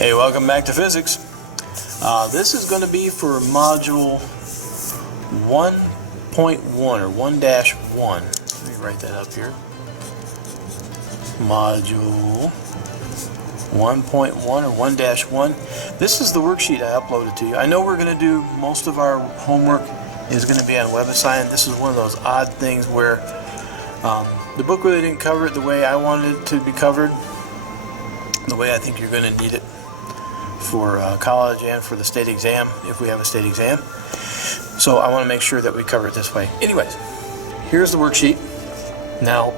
Hey, welcome back to physics. This is going to be for module 1.1 or 1-1. Let me write that up here. Module 1.1 or 1-1. This is the worksheet I uploaded to you. I know we're going to do most of our homework is going to be on WebAssign. This is one of those odd things where the book really didn't cover it the way I wanted it to be covered, the way I think you're going to need it for college and for the state exam, if we have a state exam. So I want to make sure that we cover it this way. Anyways, here's the worksheet. Now,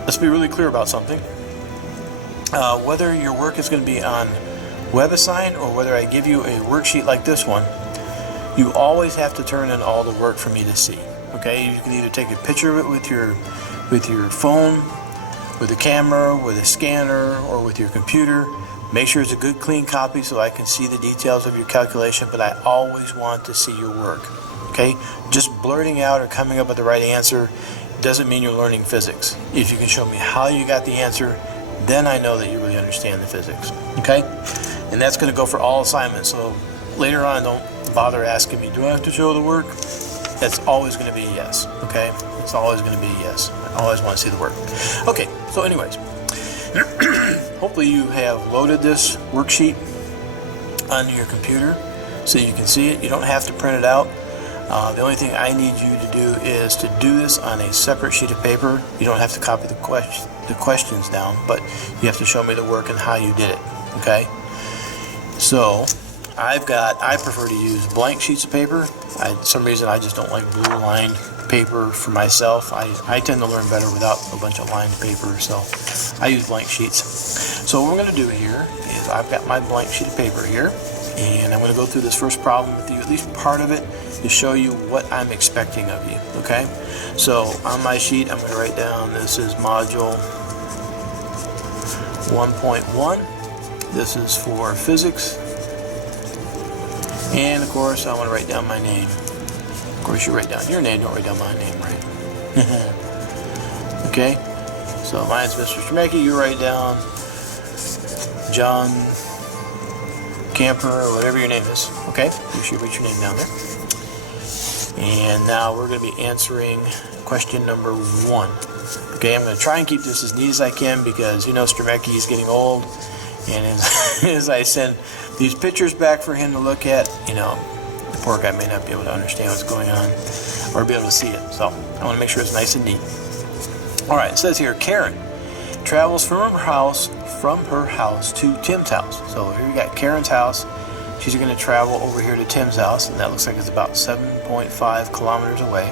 let's be really clear about something. Whether your work is going to be on WebAssign or whether I give you a worksheet like this one, you always have to turn in all the work for me to see. Okay, you can either take a picture of it with your phone, with a camera, with a scanner, or with your computer. Make sure it's a good clean copy so I can see the details of your calculation, but I always want to see your work. Okay, just blurting out or coming up with the right answer doesn't mean you're learning physics. If you can show me how you got the answer, then I know that you really understand the physics. Okay, and that's going to go for all assignments. So later on, don't bother asking me, do I have to show the work? That's always going to be a yes. Okay, it's always going to be a yes. I always want to see the work. Okay, so anyways, hopefully you have loaded this worksheet onto your computer so you can see it. You don't have to print it out. The only thing I need you to do is to do this on a separate sheet of paper. You don't have to copy the questions down, but you have to show me the work and how you did it. Okay? So I prefer to use blank sheets of paper. For some reason I just don't like blue lined paper for myself. I tend to learn better without a bunch of lined paper, so I use blank sheets. So what we're going to do here is I've got my blank sheet of paper here, and I'm going to go through this first problem with you, at least part of it, to show you what I'm expecting of you. Okay? So on my sheet I'm going to write down this is module 1.1. This is for physics. And of course I want to write down my name. Of course you write down your name, don't write down my name, right? Okay, so mine's Mr. Stremecki. You write down John Camper or whatever your name is. Okay, you should write your name down there. And now we're going to be answering question number 1. Okay, I'm going to try and keep this as neat as I can because you know Stremecki is getting old, and as I send these pictures back for him to look at, you know, the poor guy may not be able to understand what's going on or be able to see it. So I want to make sure it's nice and neat. Alright, it says here, Karen travels from her house to Tim's house. So here we got Karen's house. She's going to travel over here to Tim's house, and that looks like it's about 7.5 kilometers away.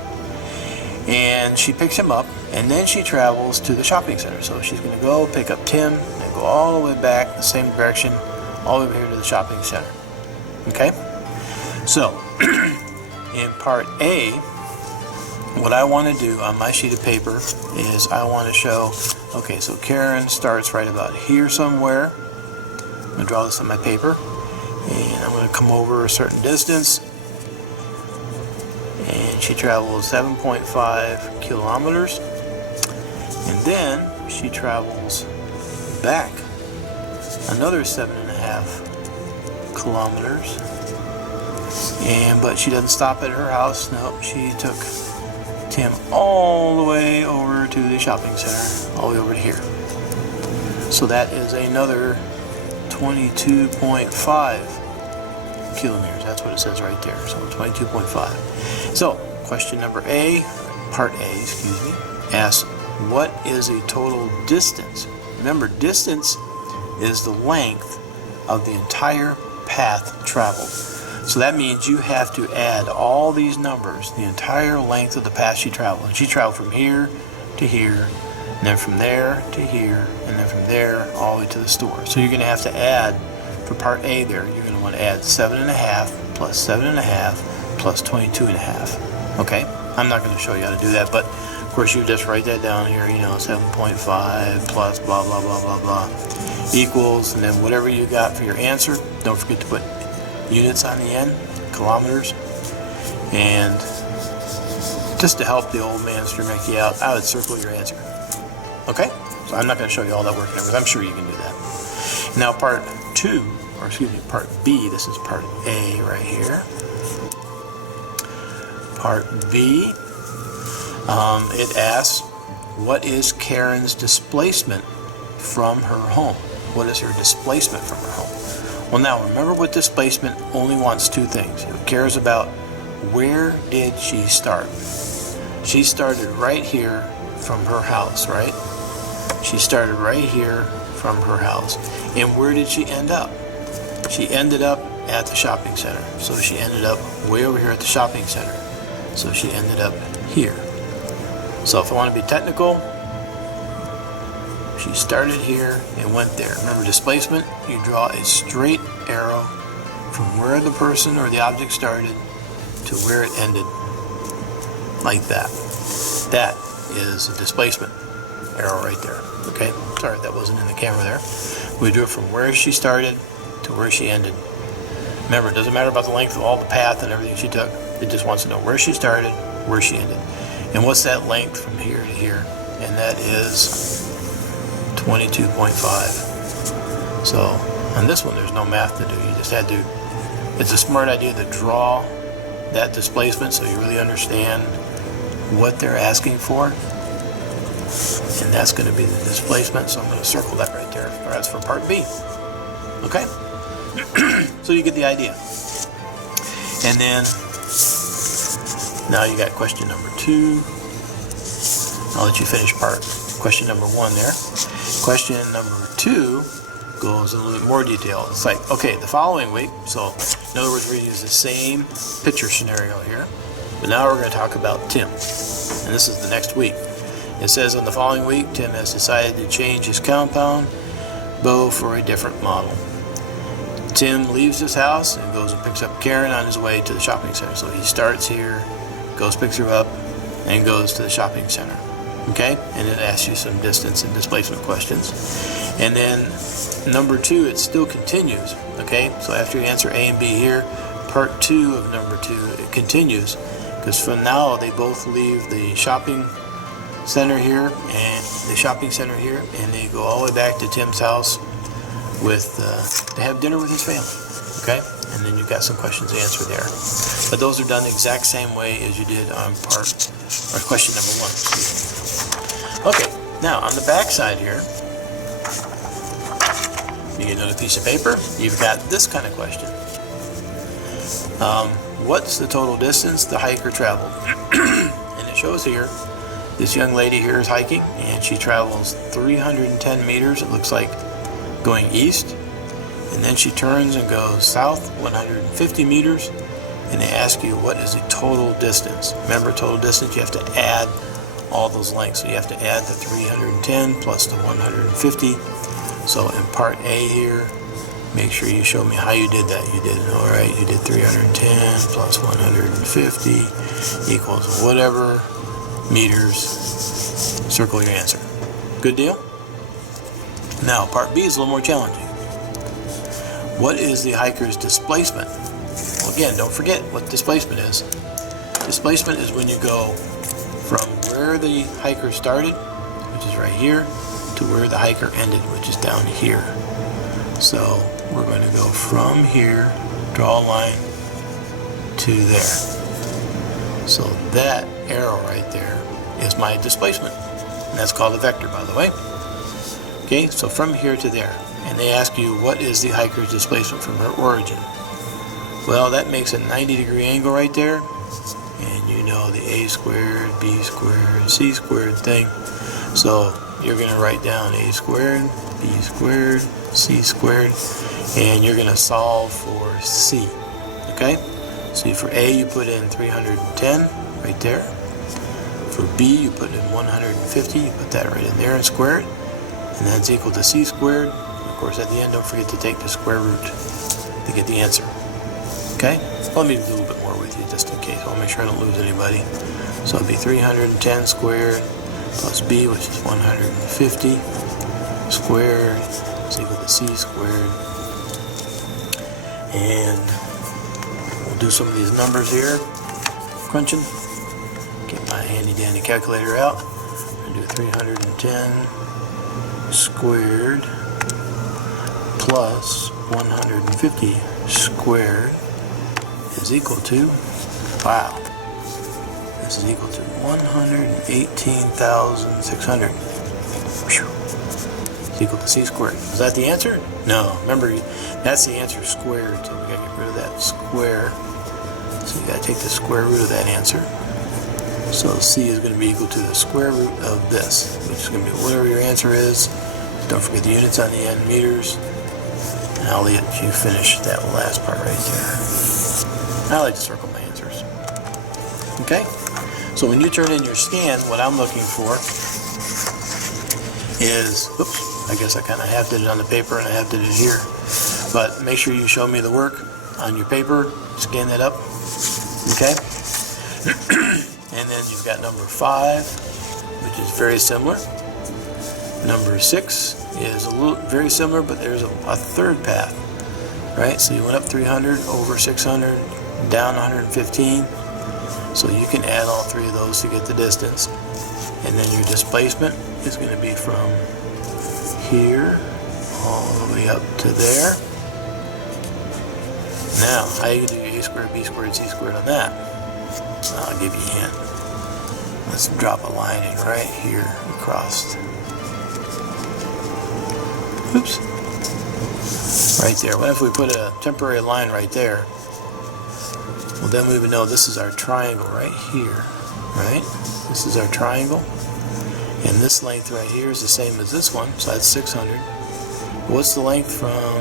And she picks him up, and then she travels to the shopping center. So she's going to go pick up Tim and go all the way back the same direction, all the way here to the shopping center. Okay? So, in part A, what I want to do on my sheet of paper is I want to show, okay, so Karen starts right about here somewhere. I'm going to draw this on my paper, and I'm going to come over a certain distance, and she travels 7.5 kilometers, and then she travels back another 7.5 kilometers. But she doesn't stop at her house. No, she took Tim all the way over to the shopping center, all the way over to here. So that is another 22.5 kilometers. That's what it says right there. So 22.5. So question number A, part A, excuse me, asks what is a total distance? Remember, distance is the length of the entire path traveled. So that means you have to add all these numbers, the entire length of the path she traveled. And she traveled from here to here, and then from there to here, and then from there all the way to the store. So you're going to have to add, for part A there, you're going to want to add 7.5 plus 7.5 plus 22.5. Okay? I'm not going to show you how to do that, but of course you just write that down here, you know, 7.5 plus blah, blah, blah, blah, blah, equals, and then whatever you got for your answer, don't forget to put units on the end, kilometers, and just to help the old man Stremecki out, I would circle your answer. Okay? So I'm not going to show you all that work numbers. I'm sure you can do that. Now part 2 2, or excuse me, part B. This is part A right here. Part B, it asks, what is Karen's displacement from her home? What is her displacement from her home? Well, now remember, what displacement only wants two things. It cares about where did she start. She started right here from her house, right? She started right here from her house. And where did she end up? She ended up at the shopping center. So she ended up way over here at the shopping center. So she ended up here. So if I want to be technical, she started here and went there. Remember, displacement, you draw a straight arrow from where the person or the object started to where it ended, like that. That is a displacement arrow right there. Okay, sorry, that wasn't in the camera there. We do it from where she started to where she ended. Remember, it doesn't matter about the length of all the path and everything she took. It just wants to know where she started, where she ended. And what's that length from here to here? And that is 22.5. So on this one, there's no math to do. You just had to, it's a smart idea to draw that displacement so you really understand what they're asking for. And that's going to be the displacement. So I'm going to circle that right there. That's for part B. Okay? So you get the idea. And then now you got question number 2. I'll let you finish question number 1 there. Question number 2 goes in a little bit more detail. It's like, okay, the following week, so in other words, we're going to use the same picture scenario here, but now we're going to talk about Tim. And this is the next week. It says, on the following week, Tim has decided to change his compound bow for a different model. Tim leaves his house and goes and picks up Karen on his way to the shopping center. So he starts here, goes, picks her up, and goes to the shopping center. Okay? And it asks you some distance and displacement questions. And then number 2, it still continues. Okay? So after you answer A and B here, part 2 of number 2, it continues. Because from now, they both leave the shopping center here and the shopping center here, and they go all the way back to Tim's house with to have dinner with his family. Okay, and then you've got some questions to answer there. But those are done the exact same way as you did on question number 1. Okay, now on the back side here, you get another piece of paper. You've got this kind of question. What's the total distance the hiker traveled? And it shows here, this young lady here is hiking, and she travels 310 meters, it looks like, going east, and then she turns and goes south 150 meters, and they ask you what is the total distance. Remember, total distance, you have to add all those lengths, so you have to add the 310 plus the 150. So in part A here, make sure you show me how you did that. You did it all right. You did 310 plus 150 equals whatever meters. Circle your answer. Good deal? Now, part B is a little more challenging. What is the hiker's displacement? Well, again, don't forget what displacement is. Displacement is when you go from where the hiker started, which is right here, to where the hiker ended, which is down here. So we're going to go from here, draw a line to there. So that arrow right there is my displacement. And that's called a vector, by the way. Okay, so from here to there. And they ask you, what is the hiker's displacement from her origin? Well, that makes a 90-degree angle right there. And you know the a squared, b squared, c squared thing. So you're going to write down a squared, b squared, c squared, and you're going to solve for c. Okay? So for A, you put in 310 right there. For B, you put in 150. You put that right in there and square it. And that's equal to c squared. Of course, at the end, don't forget to take the square root to get the answer. Okay? Let me do a little bit more with you just in case. I'll make sure I don't lose anybody. So it'll be 310 squared plus B, which is 150 squared, is equal to c squared. And we'll do some of these numbers here. Crunching. Get my handy dandy calculator out. I'm going to do 310 squared plus 150 squared is equal to, wow, this is equal to 118,600. It's equal to c squared. Is that the answer? No. Remember, that's the answer squared, so we got to get rid of that square. So you got to take the square root of that answer. So c is going to be equal to the square root of this, which is going to be whatever your answer is. Don't forget the units on the end, meters. And I'll let you finish that last part right there. I like to circle my answers. Okay? So when you turn in your scan, what I'm looking for is, oops, I guess I kind of half did it on the paper and I half did it here. But make sure you show me the work on your paper, scan that up. Okay? And then you've got number 5, which is very similar. Number 6 is a little very similar, but there's a third path, right? So you went up 300, over 600, down 115. So you can add all 3 of those to get the distance. And then your displacement is going to be from here all the way up to there. Now, how you do your a squared, b squared, c squared on that? I'll give you a hint. Let's drop a line in right here across. Oops. Right there. What if we put a temporary line right there? Well, then we would know this is our triangle right here, right? This is our triangle. And this length right here is the same as this one, so that's 600. What's the length from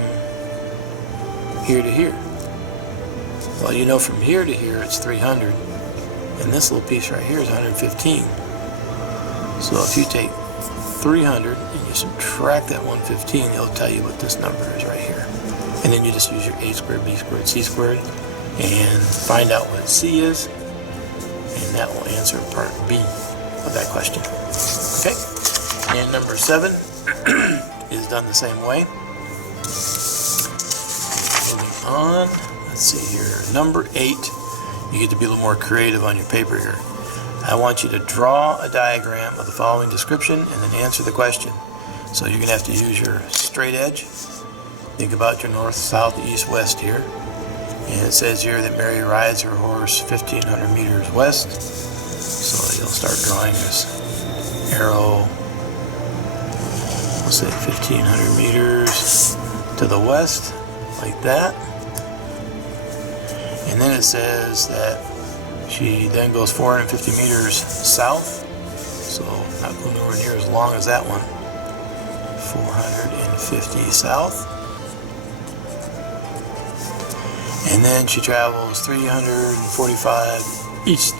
here to here? Well, you know from here to here it's 300. And this little piece right here is 115. So if you take 300 and you subtract that 115, it'll tell you what this number is right here. And then you just use your a squared, b squared, c squared and find out what c is, and that will answer part B of that question. Okay? And number 7 is done the same way. Moving on, let's see here. Number 8, you get to be a little more creative on your paper here. I want you to draw a diagram of the following description and then answer the question. So you're going to have to use your straight edge. Think about your north, south, east, west here. And it says here that Mary rides her horse 1,500 meters west. So you'll start drawing this arrow. We'll say 1,500 meters to the west, like that. And then it says that she then goes 450 meters south, so not going nowhere near as long as that one. 450 south. And then she travels 345 east.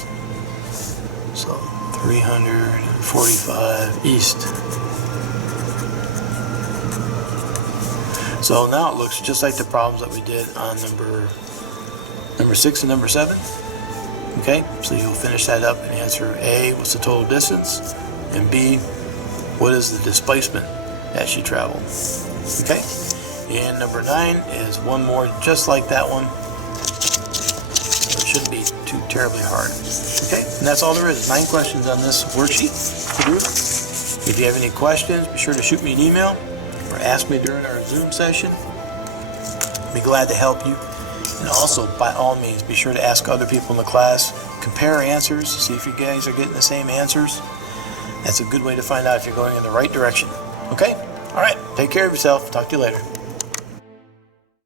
So 345 east. So now it looks just like the problems that we did on number 6 and number 7. Okay, so you'll finish that up and answer A, what's the total distance, and B, what is the displacement that she traveled. Okay, and number 9 is one more just like that one, so it shouldn't be too terribly hard. Okay, and that's all there is. 9 questions on this worksheet to do. If you have any questions, be sure to shoot me an email or ask me during our Zoom session. I'll be glad to help you. And also, by all means, be sure to ask other people in the class. Compare answers, see if you guys are getting the same answers. That's a good way to find out if you're going in the right direction. Okay? All right. Take care of yourself. Talk to you later.